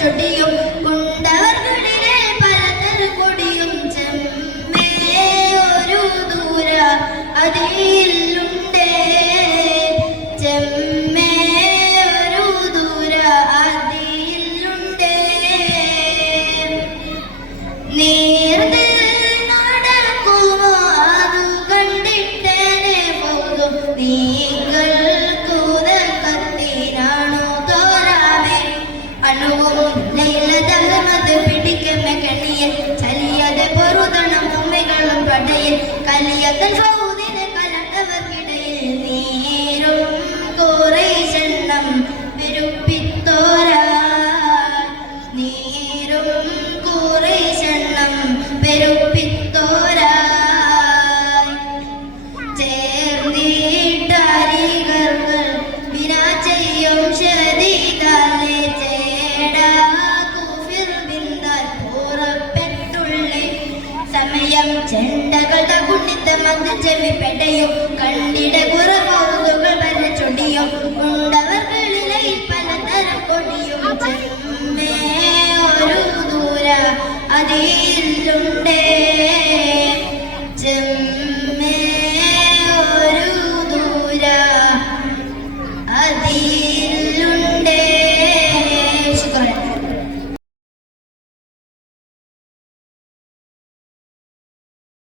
ചൊടിയും കുണ്ടവർകളിലെ പലതരം കൊടിയും ചെമ്മേ ഒരു ദൂര അതിലുണ്ടേ ചെമ്മേ ഒരു ദൂര അതിലുണ്ടേ നീർത്തിൽ നടക്കുമോ അത് കണ്ടിട്ടേനെ പോകും നിങ്ങൾ കൂതക്കത്തിനാണോ തോരാമേ അനുവും പിടിക്കമ്മ കണ്ണിയൻ ചലിയാതെ പൊറുതണം ഉമ്മകളും പടയൻ കലിയക്കൻ